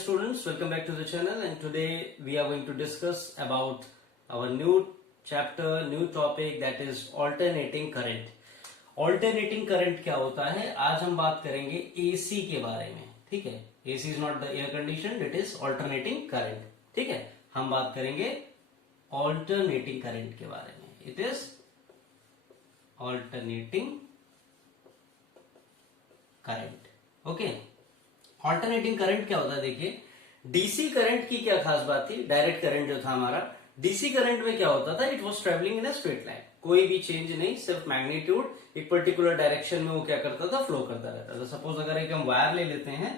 students, welcome back to the channel, and today we are going to discuss about our new chapter, new topic, that is alternating current. Alternating current क्या होता है? आज हम बात करेंगे AC के बारे में. ठीक है, AC is not the air conditioned, it is alternating current. ठीक है, हम बात करेंगे alternating current के बारे में. It is alternating current. Okay, alternating current क्या होता है? देखिए, डीसी करंट की क्या खास बात थी? डायरेक्ट करंट जो था हमारा, डीसी करंट में क्या होता था? It was travelling in a straight line, कोई भी चेंज नहीं, सिर्फ मैग्नीट्यूड एक पर्टिकुलर डायरेक्शन में वो क्या करता था? फ्लो करता रहता था. सपोज अगर एक हम वायर ले लेते हैं,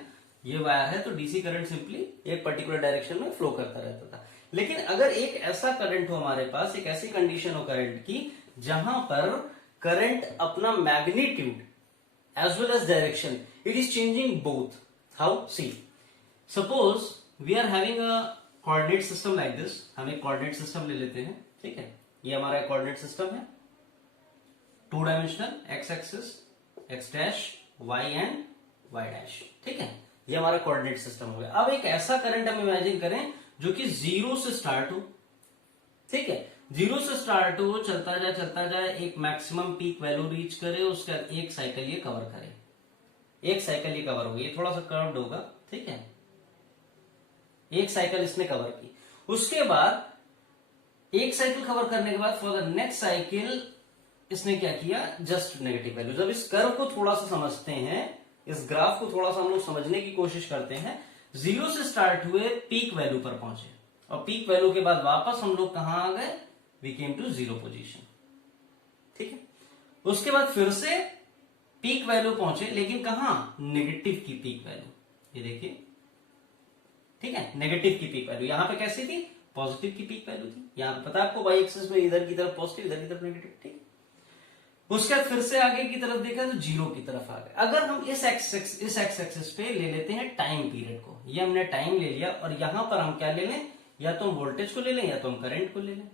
ये वायर है, तो डीसी करंट सिंपली एक पर्टिकुलर डायरेक्शन में फ्लो करता रहता था. लेकिन अगर एक ऐसा करंट हो हमारे पास, एक ऐसी कंडीशन हो करंट की जहां पर करंट अपना magnitude as well as direction, it is changing both. How? See, suppose we are having a coordinate system like this. हम एक coordinate system ले लेते हैं. ठीक है, ये हमारा coordinate system है, 2 dimensional, x axis, x dash, y and y dash. ठीक है, ये हमारा coordinate system हो गया. अब एक ऐसा करंट हम इमेजिन करें जो कि जीरो से स्टार्ट हो. ठीक है, जीरो से स्टार्ट हो, चलता जाए, एक मैक्सिमम पीक वैल्यू रीच करे, उसका एक साइकिल ये कवर करे, एक साइकिल ये कवर होगा. ये थोड़ा सा कर्व्ड होगा. ठीक है, एक साइकिल इसने कवर की. उसके बाद एक साइकिल कवर करने के बाद फॉर द नेक्स्ट साइकिल इसने क्या किया? Just negative value. जब इस कर्व को थोड़ा सा समझते हैं, इस ग्राफ को थोड़ा सा हम लोग समझने की कोशिश करते हैं, जीरो से स्टार्ट हुए, पीक वैल्यू पर पहुंचे, और पीक वैल्यू के बाद वापस हम लोग कहां आ गए? We came to zero position. ठीक है, उसके बाद फिर से पीक वैल्यू पहुंचे, लेकिन कहां? नेगेटिव की पीक वैल्यू. ये देखिए, ठीक है, नेगेटिव की पीक वैल्यू. यहां पे कैसी थी? पॉजिटिव की पीक वैल्यू थी. यहां पे पता है आपको, वाई एक्सिस में इधर की तरफ पॉजिटिव, इधर की तरफ नेगेटिव. ठीक, उसके बाद फिर से आगे की तरफ देखा तो जीरो की तरफ आ गए. अगर हम इस एक्स एक्सिस पे ले लेते हैं टाइम पीरियड को, ये हमने टाइम ले लिया, और यहां पर हम क्या ले लें? या तो हम वोल्टेज को ले लें, या तो हम करंट को ले लें.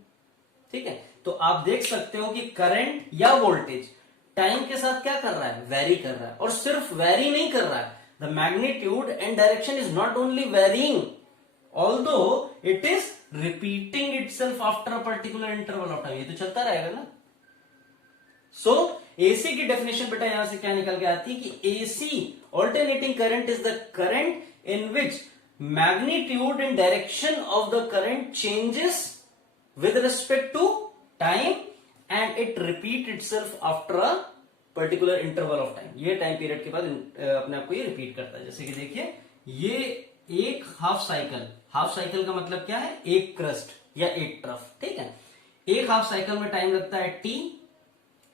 ठीक है, तो आप देख सकते हो कि करंट या वोल्टेज टाइम के साथ क्या कर रहा है? वेरी कर रहा है. और सिर्फ वेरी नहीं कर रहा है, the magnitude and direction is not only varying, although it is repeating itself after a particular interval of time. ये तो चलता रहेगा ना. सो एसी की डेफिनेशन बेटा यहां से क्या निकल के आती है कि AC alternating current is the current in which magnitude and direction of the current changes with respect to time and it repeat itself after a particular interval of time. ये टाइम पीरियड के बाद अपने आप को ये repeat करता है. जैसे कि देखिए, ये एक हाफ साइकिल का मतलब क्या है? एक क्रस्ट या एक ट्रफ. ठीक है, एक हाफ साइकिल में टाइम लगता है t,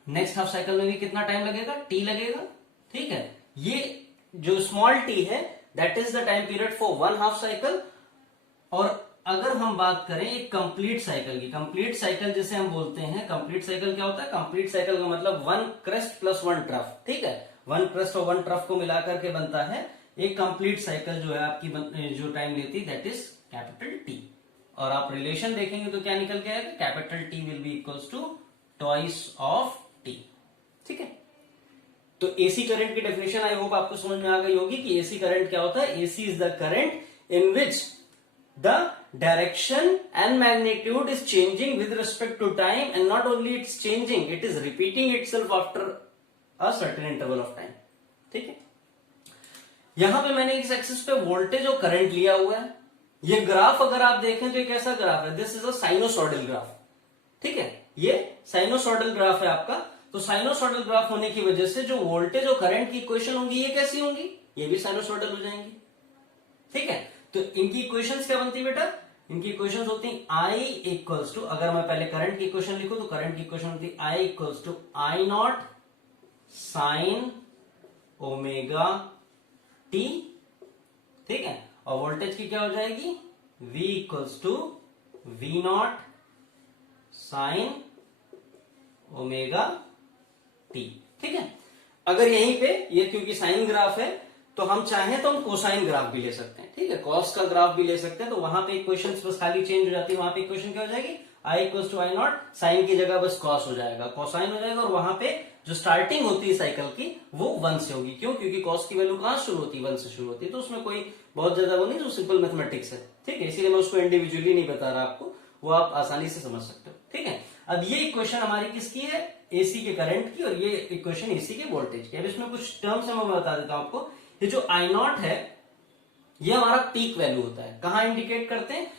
नेक्स्ट हाफ साइकिल में भी कितना टाइम लगेगा? t लगेगा. ठीक है, ये जो स्मॉल t है, that is the time period for one half cycle. और अगर हम बात करें एक कंप्लीट साइकिल की, कंप्लीट साइकिल जिसे हम बोलते हैं, कंप्लीट साइकिल क्या होता है? कंप्लीट साइकिल का मतलब one crest plus one trough. ठीक है, वन क्रेस्ट और वन ट्रफ को मिलाकर के बनता है एक कंप्लीट साइकिल. जो है आपकी जो टाइम लेती है, दैट इज कैपिटल टी. और आप रिलेशन देखेंगे तो क्या निकल के आएगा? Capital T will be equals to twice of T. ठीक है, तो एसी करंट की डेफिनेशन आई होप आपको समझ में आ गई होगी कि एसी करंट क्या होता है. AC is the current in which the direction and magnitude is changing with respect to time, and not only it's changing, it is repeating itself after a certain interval of time. ठीक है, यहां पे मैंने इस axis पे voltage और current लिया हुआ है. ये ग्राफ अगर आप देखें तो एक ऐसा ग्राफ है, this is a sinusoidal graph. ठीक है, ये साइनोसॉइडल ग्राफ है आपका. तो साइनोसॉइडल ग्राफ होने की वजह से जो वोल्टेज और करंट की इक्वेशन होंगी, ये कैसी होंगी? ये भी साइनोसॉइडल हो जाएंगी. ठीक है, तो इनकी इक्वेशंस क्या बनती है बेटा? इनकी इक्वेशंस होती हैं I इक्वल्स टू, अगर मैं पहले करंट की इक्वेशन लिखूं तो करंट की इक्वेशन होती है I equals to I naught sine omega T. ठीक है, और वोल्टेज की क्या हो जाएगी? V equals to V naught sine omega T. ठीक है, अगर यहीं पे ये क्योंकि साइन ग्राफ है, तो हम चाहें तो हम कोसाइन ग्राफ भी ले सकते हैं. ठीक है, कॉस का ग्राफ भी ले सकते हैं. तो वहां पे इक्वेशन बस खाली चेंज हो जाती है. वहां पे इक्वेशन क्या हो जाएगी? I equals to I naught, sine की जगह बस कॉस हो जाएगा, कोसाइन हो जाएगा, और वहां पे जो स्टार्टिंग होती है साइकिल की वो 1 से होगी। क्यों? क्योंकि कॉस की वैल्यू कहां शुरू होती है? 1 से शुरू होती है। तो उसमें कोई बहुत ज्यादा वो नहीं, जो सिंपल मैथमेटिक्स है, ठीक है, इसीलिए मैं उसको इंडिविजुअली नहीं बता रहा आपको, वो आप आसानी से समझ सकते हो, ठीक है। अब ये इक्वेशन हमारी किसकी है? एसी के करंट की, और ये इक्वेशन एसी के वोल्टेज की। अब इसमें कुछ टर्म्स है, मैं बता देता हूं आपको। ये जो आई नॉट है, ये हमारा पीक वैल्यू होता है। कहां इंडिकेट करते हैं?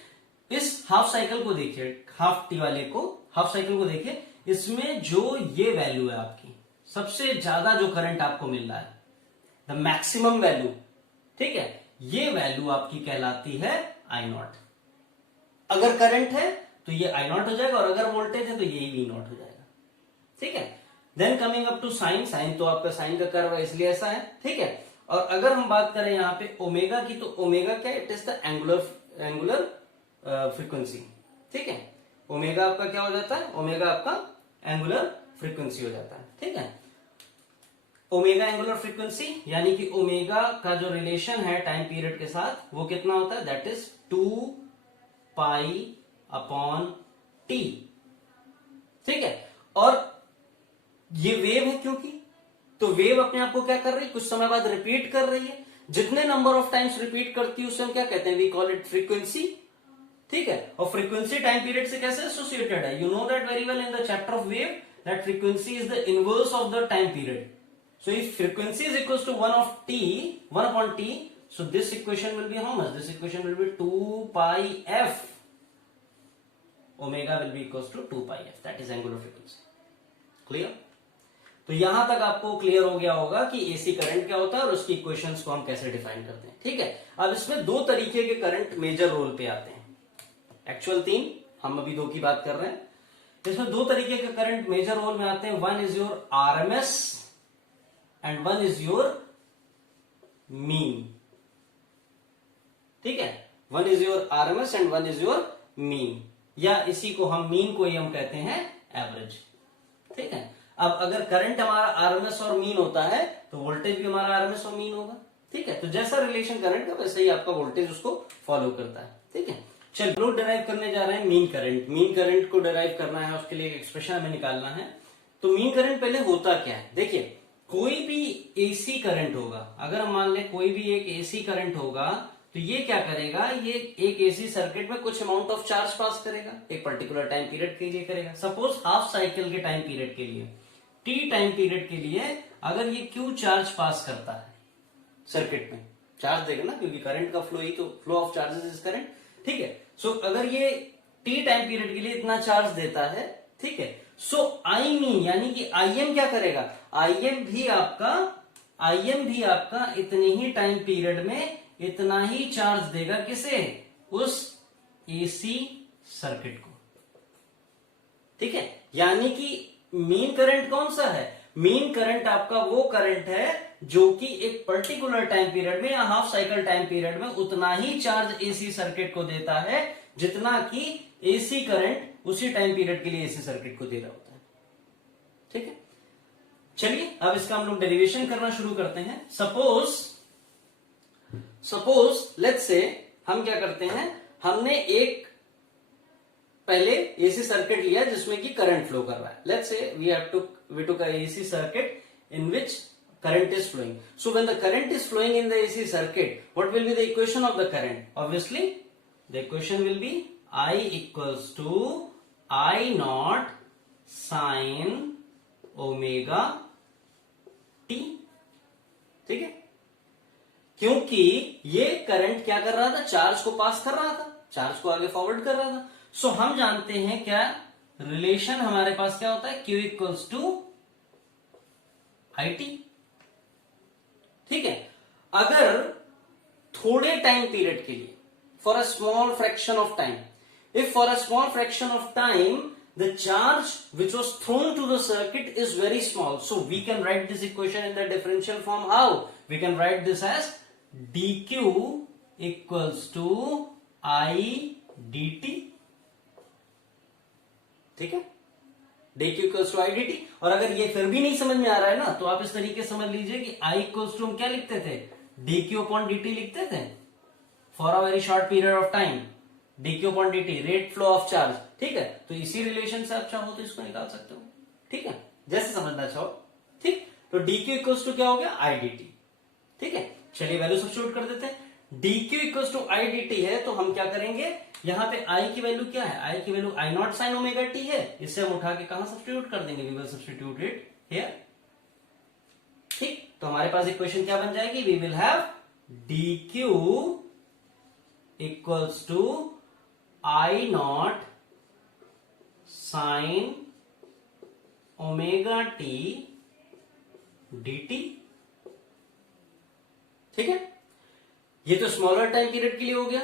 इस हाफ साइकिल को देखिए, हाफ टी वाले को, हाफ साइकिल को देखिए, इसमें जो ये वैल्यू है आपकी, सबसे ज्यादा जो करंट आपको मिल रहा है, द मैक्सिमम वैल्यू, ठीक है, ये वैल्यू आपकी कहलाती है आई नॉट। अगर करंट है तो ये आई नॉट हो जाएगा, और अगर वोल्टेज है तो ये वी नॉट हो जाएगा, ठीक है। Then coming up to sine, sine तो आपका साइन का कर्व है इसलिए ऐसा है, ठीक है। और अगर हम बात करें यहां पे ओमेगा की, तो ओमेगा क्या है? It is the angular frequency, ठीक है। ओमेगा आपका क्या हो जाता है? ओमेगा आपका एंगुलर फ्रीक्वेंसी हो जाता है, ठीक है। ओमेगा एंगुलर फ्रीक्वेंसी, यानी कि ओमेगा का जो रिलेशन है टाइम पीरियड के साथ, वो कितना होता है? That is 2 pi upon T, ठीक है। और ये वेव है, क्योंकि तो वेव अपने आप को क्या कर रही है? कुछ समय बाद रिपीट कर रही है। जितने नंबर ऑफ टाइम्स रिपीट करती है उसे हम क्या कहते हैं? वी कॉल इट फ्रीक्वेंसी, ठीक है। और फ्रीक्वेंसी टाइम पीरियड से कैसे एसोसिएटेड है? You know that very well in the chapter of wave, that frequency is the inverse of the time period. So if frequency is equal to 1 of T, 1 upon T, so this equation will be how much? This equation will be 2 pi F, omega will be equal to 2 pi F, that is angular frequency. Clear? तो यहां तक आपको clear हो गया होगा कि AC current क्या होता है और उसकी इक्वेशंस को हम कैसे डिफाइन करते हैं, ठीक है। अब इसमें दो तरीके के करंट मेजर रोल पे आते हैं, एक्चुअल 3, हम अभी 2 की बात कर रहे हैं। इसमें 2 तरीके के करंट मेजर रोल में आते हैं। One is your RMS and one is your mean, ठीक है। One is your RMS and one is your mean, या इसी को हम मीन को ही हम कहते हैं एवरेज, ठीक है। अब अगर करंट हमारा आरएमएस और मीन होता है तो वोल्टेज भी हमारा आरएमएस और मीन होगा, ठीक है। तो जैसा रिलेशन करंट का वैसे ही आपका वोल्टेज उसको फॉलो करता है, ठीक है। चलिए लोग डिराइव करने जा रहे हैं मीन करंट। मीन करंट को डिराइव करना है, उसके लिए एक एक्सप्रेशन हमें निकालना है। तो मीन करंट पहले होता क्या है? देखिए, कोई भी एसी करंट होगा, अगर हम मान लें कोई भी एक एसी करंट होगा, तो ये क्या करेगा? ये एक एसी सर्किट में कुछ अमाउंट ऑफ चार्ज पास करेगा, एक पर्टिकुलर टाइम पीरियड के लिए करेगा। सपोज हाफ साइकिल के टाइम पीरियड के लिए, टी टाइम पीरियड के लिए, अगर ये क्यू चार्ज पास करता है सर्किट में, चार्ज देगा ना, क्योंकि करंट का फ्लो ही तो, flow of charges is current, ठीक है। सो अगर ये टी टाइम पीरियड के लिए इतना चार्ज देता है, ठीक है, सो आई मीन यानी कि आईएम क्या करेगा? आईएम भी आपका इतने ही टाइम पीरियड में इतना ही चार्ज देगा, किसे? उस एसी सर्किट को, ठीक है। यानी कि मीन करंट कौन सा है? मीन करंट आपका वो करंट है जो कि एक पर्टिकुलर टाइम पीरियड में या हाफ साइकिल टाइम पीरियड में उतना ही चार्ज एसी सर्किट को देता है जितना कि एसी करंट उसी टाइम पीरियड के लिए एसी सर्किट को दे रहा होता है, ठीक है। चलिए अब इसका हम लोग डेरिवेशन करना शुरू करते हैं। सपोज लेट्स से हम क्या करते हैं, हमने एक पहले एसी सर्किट लिया जिसमें कि करंट फ्लो कर रहा है। Let's say we took a AC circuit in which current is flowing. So when the current is flowing in the AC circuit, what will be the equation of the current? Obviously, the equation will be I equals to I naught sin omega t, ठीक है। क्योंकि ये current क्या कर रहा था? Charge को पास कर रहा था, चार्ज को आगे फॉरवर्ड कर रहा था। सो हम जानते हैं क्या रिलेशन हमारे पास क्या होता है? Q equals to I T, ठीक है। अगर थोड़े टाइम पीरियड के लिए, for a small fraction of time, if for a small fraction of time the charge which was thrown to the circuit is very small, so we can write this equation in the differential form. How? We can write this as dq equals to I dt, ठीक है, dq equals to I D T. और अगर ये फिर भी नहीं समझ में आ रहा है ना, तो आप इस तरीके समझ लीजिए कि I इक्वल्स टू हम क्या लिखते थे? dq अपॉन dt लिखते थे for a very short period of time, dq upon dt, rate flow of charge, ठीक है। तो इसी रिलेशन से आप चाहो तो इसको निकाल सकते हो, ठीक है, जैसे समझना चाहो, तो डी क्यू इक्वल्स टू क्या हो गया, आई डी टी। ठीक है, चलिए वैल्यू सब्स्टिट्यूट कर देते हैं। D Q equals to I D T है, तो हम क्या करेंगे, यहाँ पे आई की वैल्यू क्या है, आई की value I naught sine omega T है, इसे हम उठा के कहां सब्स्टिट्यूट कर देंगे, we will substitute it here. ठीक, तो हमारे पास इक्वेशन क्या बन जाएगी, we will have D Q equals to I naught sine omega T D T. ठीक है, ये तो स्मॉलर टाइम पीरियड के लिए हो गया।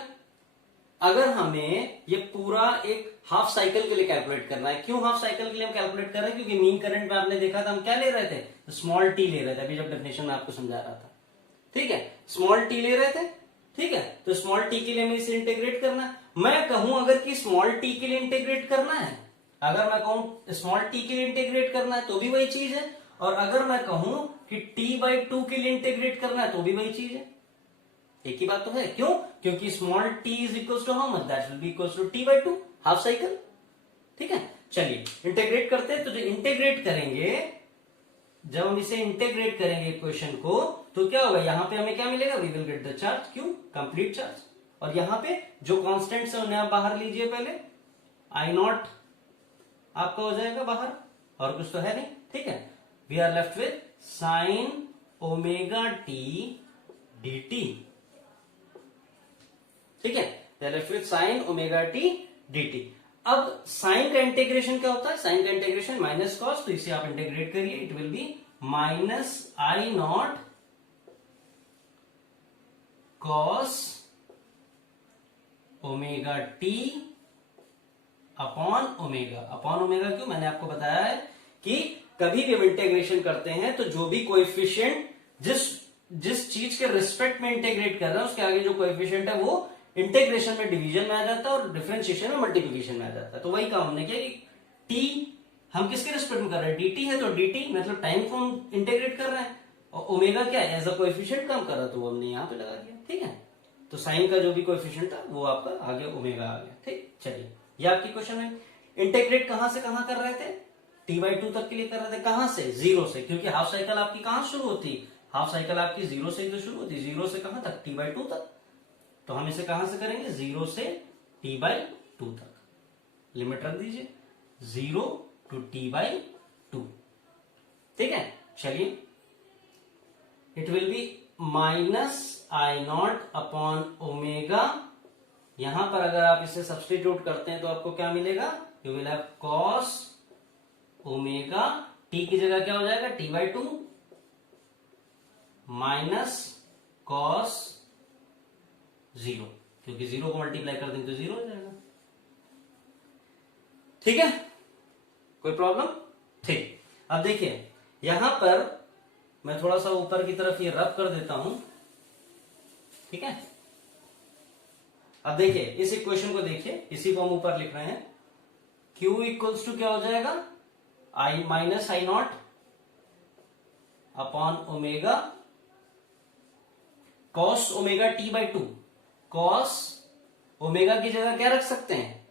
अगर हमें ये पूरा एक हाफ साइकिल के लिए कैलकुलेट करना है, क्यों हाफ साइकिल के लिए हम कैलकुलेट कर रहे हैं, क्योंकि मीन करंट में आपने देखा था हम क्या ले रहे थे, स्मॉल टी ले रहे थे, अभी जब डेफिनेशन में आपको समझा रहा था। ठीक है, स्मॉल टी ले रहे थे। ठीक है, तो स्मॉल टी के लिए हमें इसे इंटीग्रेट करना है। मैं कहूं अगर कि स्मॉल टी के लिए इंटीग्रेट करना है, अगर मैं कहूं स्मॉल टी के लिए इंटीग्रेट करना है तो भी वही चीज है, और अगर मैं कहूं कि t/2 के लिए इंटीग्रेट करना है तो भी वही चीज है। एक ही बात तो है, क्यों, क्योंकि small t is equal to how much, that will be equal to t/2 half cycle. ठीक है, चलिए इंटीग्रेट करते हैं। तो जो इंटीग्रेट करेंगे, जब हम इसे इंटीग्रेट करेंगे इक्वेशन को, तो क्या होगा, यहां पे हमें क्या मिलेगा, we will get the charge, क्यों, कंप्लीट चार्ज। और यहां पे जो कॉन्स्टेंट्स है उन्हें आप बाहर लीजिए, पहले आई नॉट आपका हो जाएगा बाहर, और कुछ तो है नहीं। ठीक है, we are left with sine omega T D T. ठीक है, left with sine omega T D T. अब साइन का इंटीग्रेशन क्या होता है, साइन का इंटीग्रेशन माइनस कॉस, तो इसे आप इंटीग्रेट करिए, it will be minus I not cos omega T upon omega. Upon omega क्यों, मैंने आपको बताया है कि कभी भी हम इंटीग्रेशन करते हैं तो जो भी कोएफिशिएंट जिस चीज के रिस्पेक्ट में इंटीग्रेट कर रहे हैं उसके आगे जो कोएफिशिएंट है वो इंटीग्रेशन में डिवीजन में आ जाता है और डिफरेंशिएशन में मल्टीप्लिकेशन में आ जाता है। तो वही काम हमने किया कि टी हम किसके रिस्पेक्ट में कर रहे हैं, dt है, तो dt मतलब टाइम को हम इंटीग्रेट कर रहे हैं, और ओमेगा क्या है, एज अ कोएफिशिएंट कम कर रहा है, तो वो हमने यहाँ पे लगा दिया। ठीक है, तो साइन का जो भी कोएफिशिएंट था वो आपका आ गया, ओमेगा आ गया। ठीक, चलिए ये आपकी क्वेश्चन है। इंटीग्रेट कहां से कहां कर रहे थे, t/2 तक के लिए कर रहे थे, कहां से, जीरो से, क्योंकि हाफ साइकिल आपकी कहां शुरू होती, हाफ साइकिल आपकी जीरो से ही तो शुरू होती, जीरो से कहां तक, t/2 तक। तो हम इसे कहां से करेंगे, जीरो से t/2 तक, लिमिट रख दीजिए 0 to t/2। ठीक है, चलिए it will be minus I naught upon omega. यहां पर अगर आप इसे सब्स्टिट्यूट करते हैं तो आपको क्या मिलेगा, you will have cos omega, T की जगह क्या हो जाएगा, t/2 माइनस कॉस 0, क्योंकि 0 को मल्टीप्लाई कर देंगे तो 0 हो जाएगा। ठीक है, कोई प्रॉब्लम। ठीक, अब देखिए यहां पर मैं थोड़ा सा ऊपर की तरफ ये रब कर देता हूं। ठीक है, अब देखिए इस इक्वेशन को देखिए, इसी को हम ऊपर लिख रहे हैं, Q इक्वल्स टू क्या हो जाएगा, I minus I naught upon omega cos omega t/2। Cos omega की जगह क्या रख सकते हैं,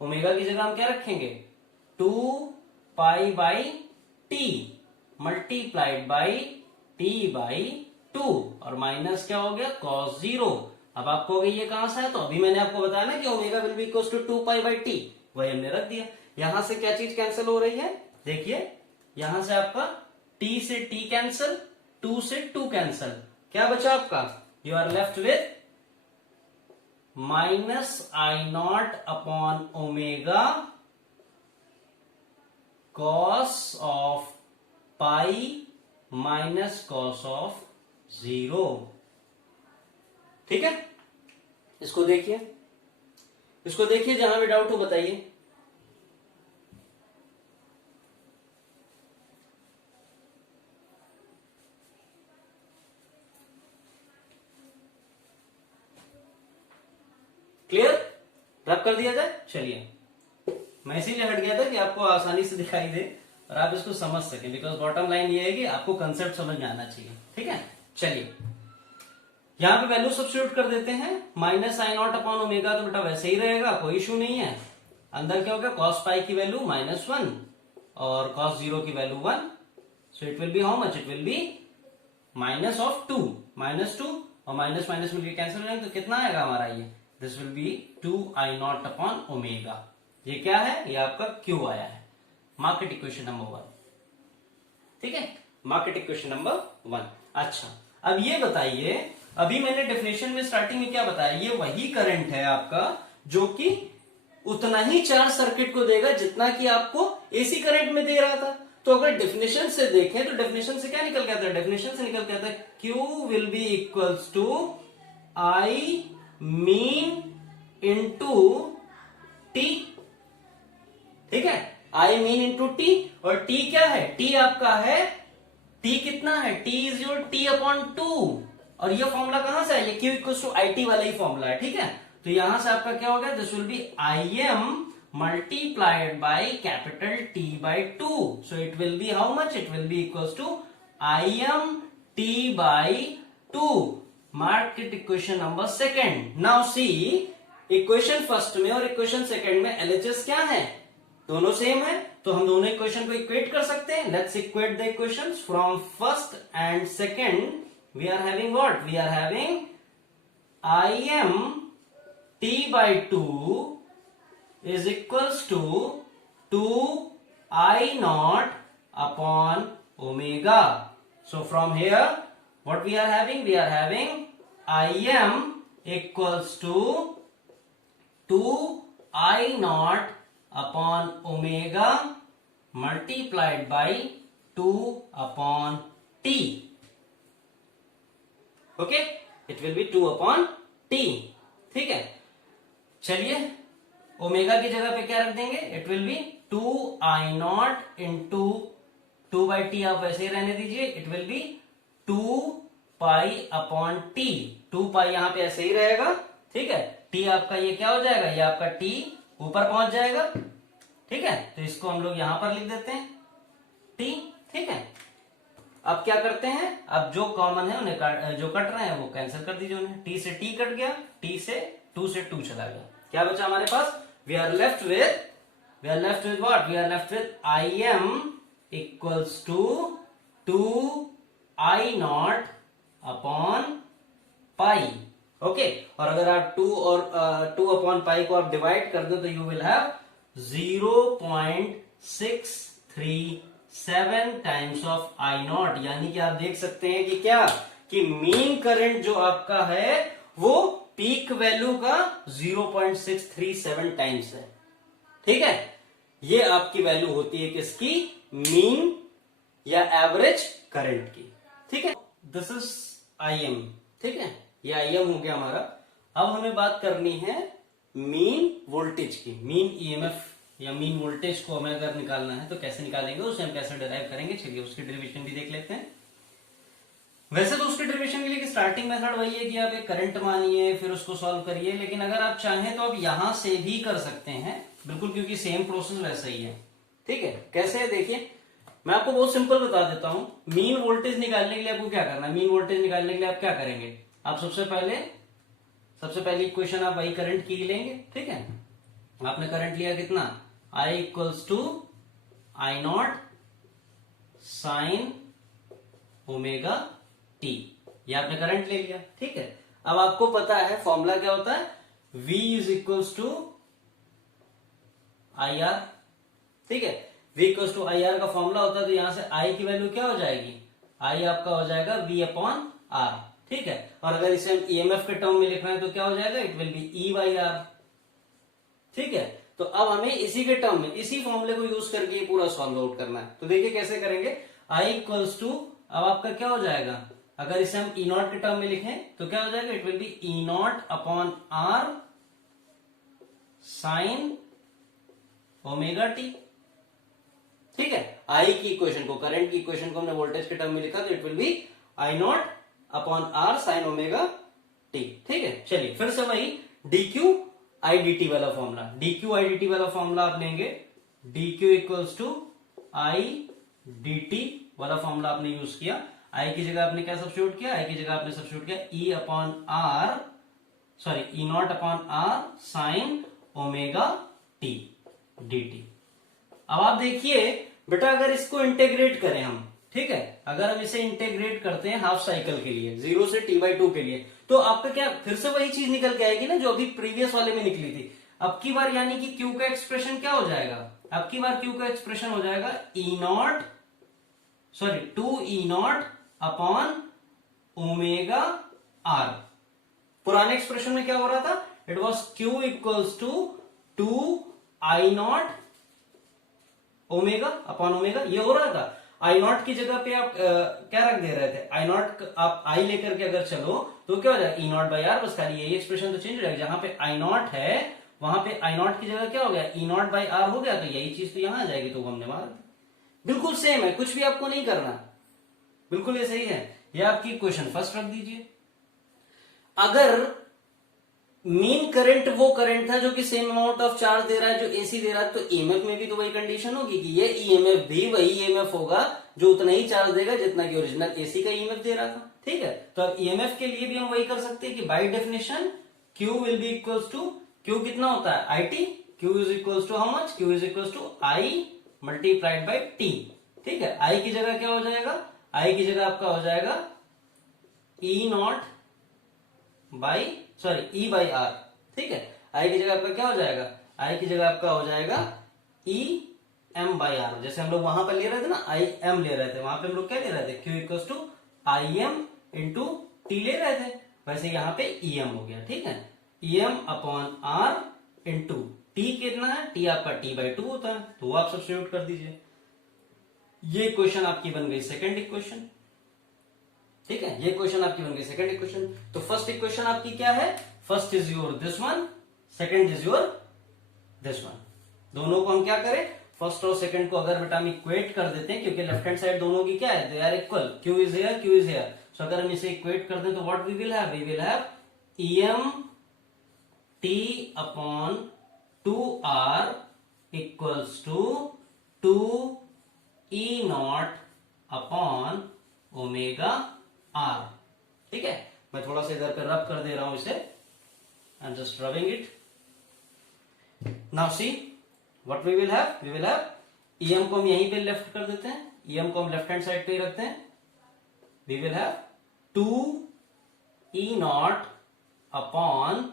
ओमेगा की जगह हम क्या रखेंगे, 2π/t मल्टीप्लाइड बाई t/2 और माइनस क्या हो गया, cos 0। अब आपको हो गई ये कहां से है, तो अभी मैंने आपको बताया ना कि omega will be equal to 2π/t, वही हमने रख दिया। यहां से क्या चीज कैंसिल हो रही है, देखिए यहां से आपका t से t कैंसिल, 2 से 2 कैंसिल, क्या बचा आपका, you are left with minus I naught upon omega cos of pi minus cos of 0। ठीक है, इसको देखिए, इसको देखिए, जहां भी डाउट हो बताइए। क्लियर, रब कर दिया जाए। चलिए मैं इसीलिए हट गया था कि आपको आसानी से दिखाई दे और आप इसको समझ सकें, बिकॉज बॉटम लाइन ये है कि आपको कंसेप्ट समझ में आना चाहिए। ठीक है, चलिए यहां पे वैल्यू सब्स्टिट्यूट कर देते हैं, minus I naught upon omega तो बेटा वैसे ही रहेगा, कोई इशू नहीं है। अंदर क्या हो गया, कॉस पाई की वैल्यू -1 और कॉस 0 की value 1, so it will be how much, it will be minus of 2, -2 और माइनस माइनस मिलकर कैंसिल हो जाएंगे, तो कितना आएगा हमारा ये, this will be 2I0 upon omega. ये क्या है, ये आपका क्यू आया है। मार्केट इक्वेशन नंबर 1, ठीक है, मार्केट इक्वेशन नंबर 1। अच्छा, अब ये बताइए, अभी मैंने डेफिनेशन में स्टार्टिंग में क्या बताया, ये वही करंट है आपका जो कि उतना ही चार्ज सर्किट को देगा जितना कि आपको एसी करंट में दे रहा था। तो अगर डेफिनेशन से देखें तो डेफिनेशन से क्या निकल के आता है, डेफिनेशन से निकल के आता है Q will be equals to I mean into T, ठीक है, I मीन इंटू T, और T क्या है, T आपका है, T कितना है, T is your T upon 2, और ये फॉर्मूला कहां से है, ये Q इक्वल्स टू IT वाला ही फॉर्मूला है, ठीक है। तो यहां से आपका क्या हो गया, this will be IM multiplied by capital T by 2. So it will be how much? It will be equals to IM T by 2. Mark it equation number second. Now see, equation first में और equation second में LHS क्या है, दोनों same है, तो हम दोनों इक्वेशन को इक्वेट कर सकते हैं। Let's equate the equations from first and second. We are having what? We are having IM T by 2 is equals to 2I0 upon omega. So from here what we are having? We are having IM equals to 2I0 upon omega multiplied by 2 upon T. Okay? It will be 2 upon T. ठीक है, चलिए omega की जगह पे क्या रख देंगे, it will be 2I0 into 2 by T, आप वैसे ही रहने दीजिए, it will be 2 pi upon T, 2 पाई यहां पे ऐसे ही रहेगा, ठीक है। टी आपका ये क्या हो जाएगा, ये आपका टी ऊपर पहुंच जाएगा, ठीक है, तो इसको हम लोग यहां पर लिख देते हैं टी, ठीक है। अब क्या करते हैं, अब जो कॉमन है उन्हें जो कट रहे हैं वो कैंसिल कर दीजिए उन्हें, टी से टी कट गया, टी से 2 चला गया, क्या बचा हमारे पास, we are left with what, we are left with IM equals to 2I0 upon pi, okay. और अगर आप 2 अपॉन पाई को आप डिवाइड कर दो तो you will have 0.637 times of I0, यानी कि आप देख सकते हैं कि क्या, कि मीन करंट जो आपका है वो पीक वैल्यू का 0.637 टाइम्स है, ठीक है। ये आपकी वैल्यू होती है किसकी, मीन या एवरेज करंट की, ठीक है। दिस इज IM, ठीक है, ये IM हो गया हमारा। अब हमें बात करनी है मीन वोल्टेज की, मीन EMF या मीन वोल्टेज को हमें अगर निकालना है तो कैसे निकालेंगे, उसे हम कैसे डिराइव करेंगे, चलिए उसकी डेरिवेशन भी देख लेते हैं। वैसे तो उसके डेरिवेशन के लिए स्टार्टिंग मेथड वही है कि आप एक करंट मानिए फिर उसको सॉल्व करिए, लेकिन अगर आप चाहें तो आप यहां से भी कर सकते हैं बिल्कुल, क्योंकि सेम प्रोसेस वैसा ही है, ठीक है। कैसे है देखिए, मैं आपको बहुत सिंपल बता देता हूं। मीन वोल्टेज निकालने के लिए आपको क्या करना है, मीन वोल्टेज निकालने के लिए आप क्या करेंगे, आप सबसे पहली इक्वेशन आप वही करंट की लेंगे, ठीक है। आपने करंट लिया कितना, I equals to I0 sine omega T, ये आपने करंट ले लिया, ठीक है। अब आपको पता है फॉर्मूला क्या होता है, V is equals to IR, ठीक है। V इक्वल्स टू IR का फॉर्मूला होता है, तो यहां से I की वैल्यू क्या हो जाएगी, I आपका हो जाएगा V अपॉन R, ठीक है। और अगर इसे हम EMF के टर्म में लिखना है तो क्या हो जाएगा, it will be E by R, ठीक है। तो अब हमें इसी के टर्म में इसी फॉर्मूले को यूज करके ये पूरा सॉल्व आउट करना है। तो देखिए कैसे करेंगे, I इक्वल्स टू, अब आपका क्या हो जाएगा, अगर इसे हम E0 के टर्म में लिखें तो क्या हो जाएगा, it will be E0 upon R sign omega T, ठीक है। I की इक्वेशन को, करंट की इक्वेशन को हमने वोल्टेज के टर्म में लिखा तो it will be I0 upon R sign omega T, ठीक है। चलिए फिर से वही dq I dt वाला फॉर्मूला, dq I dt वाला फॉर्मूला आप लेंगे, dq equals to I dt वाला फॉर्मूला आपने यूज किया, I की जगह आपने क्या सब्स्टिट्यूट किया, I की जगह आपने सब्स्टिट्यूट किया E upon R, sorry E0 upon R sign omega T dt। अब आप देखिए बेटा, अगर इसको इंटीग्रेट करें हम, ठीक है। अगर हम इसे इंटीग्रेट करते हैं हाफ साइकिल के लिए 0 से t/2 के लिए, तो आपका क्या फिर से वही चीज निकल के आएगी ना जो अभी प्रीवियस वाले में निकली थी। अब की बार यानी कि Q का एक्सप्रेशन क्या हो जाएगा, अब की बार Q का एक्सप्रेशन हो जाएगा 2E0 अपॉन ओमेगा r। पुराने एक्सप्रेशन में क्या हो रहा था, it was Q equals to 2I0 omega upon omega, ये हो रहा था। I0 की जगह पे आप क्या रख दे रहे थे, I0 आप I लेकर के अगर चलो तो क्या हो जाएगा E0/r, बस खाली यही एक्सप्रेशन तो चेंज हो जाएगा। जहां पे I0 है वहां पे I0 की जगह क्या हो गया, E0/r हो गया, तो यही चीज तो यहां आ जाएगी, तो हमने मारा था। बिल्कुल सेम है, कुछ भी आपको नहीं करना, बिल्कुल ये सही है। ये आपकी क्वेश्चन फर्स्ट रख दीजिए। अगर मीन करंट वो करंट था जो कि सेम अमाउंट ऑफ चार्ज दे रहा है जो एसी दे रहा है, तो ईएमएफ में भी तो वही कंडीशन होगी कि ये ईएमएफ भी वही ईएमएफ होगा जो उतना ही चार्ज देगा जितना कि ओरिजिनल एसी का ईएमएफ दे रहा था। ठीक है, तो अब ईएमएफ के लिए भी हम वही कर सकते हैं कि by definition Q will be equals to, Q कितना होता है IT, Q is equals to how much, Q is equals to I multiplied by T। ठीक है, I की जगह क्या हो जाएगा, I की जगह आपका हो जाएगा E0 E/r। ठीक है, I की जगह आपका क्या हो जाएगा, I की जगह आपका हो जाएगा EM/r। जैसे हम लोग वहां पर ले रहे थे ना, IM ले रहे थे, वहां पे हम लोग क्या ले रहे थे, Q equals to IM into T ले रहे थे, वैसे यहाँ पे EM हो गया। ठीक है, EM upon R into T कितना है, T आपका T/2 होता है, तो वो आप सब्स्टिट्यूट कर दीजिए। ये क्वेश्चन आपकी बन गई सेकेंड इक्वेशन। ठीक है, ये क्वेश्चन आपकी बन गई सेकंड इक्वेशन। तो फर्स्ट इक्वेशन आपकी क्या है, first is your this one, second is your this one. दोनों को हम क्या करें, फर्स्ट और सेकंड को अगर बेटा हम इक्वेट कर देते हैं, क्योंकि लेफ्ट हैंड साइड दोनों की क्या है, they are equal, Q is here, Q is here. So अगर हम इसे इक्वेट कर दें तो what we will have EM T upon 2R equals to 2E0 upon omega R। ठीक है, मैं थोड़ा सा इधर पे रब कर दे रहा हूं इसे, I am just rubbing it. Now see what we will have EM को हम यहीं पे लेफ्ट कर देते हैं, EM को हम लेफ्ट हैंड साइड पे ही रखते हैं। We will have 2E0 upon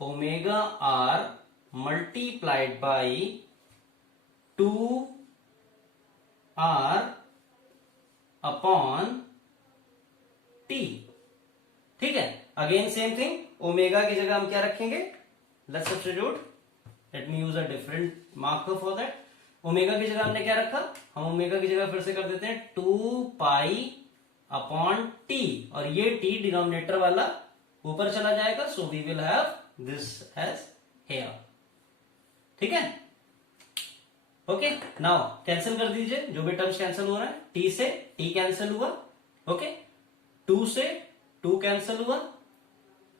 omega R multiplied by 2R upon T। ठीक है, अगेन सेम थिंग, ओमेगा की जगह हम क्या रखेंगे, let's substitute, let me use a different marker for that. Omega की जगह हमने क्या रखा, हम ओमेगा की जगह फिर से कर देते हैं 2 अपॉन T, और ये T डिनोमिनेटर वाला ऊपर चला जाएगा, so we will have this edge here. ठीक है, ओके, नाउ कैंसिल कर दीजिए जो भी टर्म्स कैंसिल हो रहा है, T से T कैंसिल हुआ, ओके, 2 से 2 कैंसिल हुआ,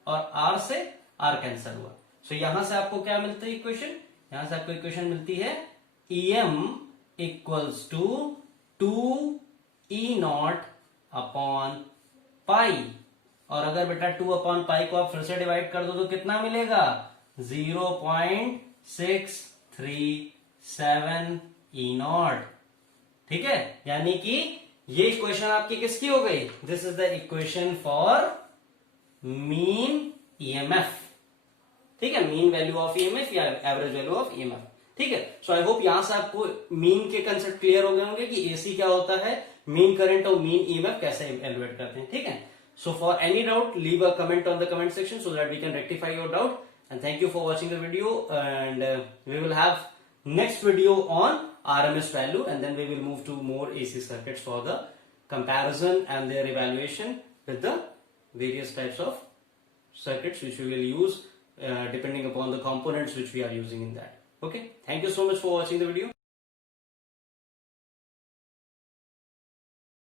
और R से R कैंसिल हुआ। सो यहां से आपको क्या मिलता है इक्वेशन, यहां से आपको इक्वेशन मिलती है EM equals to 2E0 upon pi, और अगर बेटा 2 अपॉन पाई को आप फिर से डिवाइड कर दो तो कितना मिलेगा, 0.637 E0। ठीक है, यानी कि ये इक्वेशन आपकी किसकी हो गई, this is the equation for mean EMF। ठीक है, मीन वैल्यू ऑफ EMF या एवरेज वैल्यू ऑफ EMF। ठीक है, सो आई होप यहां से आपको मीन के कंसेप्ट क्लियर हो गए होंगे कि AC क्या होता है, मीन करंट और मीन EMF कैसे एवेल्युएट करते हैं। ठीक है, so for any doubt leave a comment on the comment section so that we can rectify your doubt, and thank you for watching the video, and we will have next video on RMS value, and then we will move to more AC circuits for the comparison and their evaluation with the various types of circuits which we will use depending upon the components which we are using in that. Okay, thank you so much for watching the video.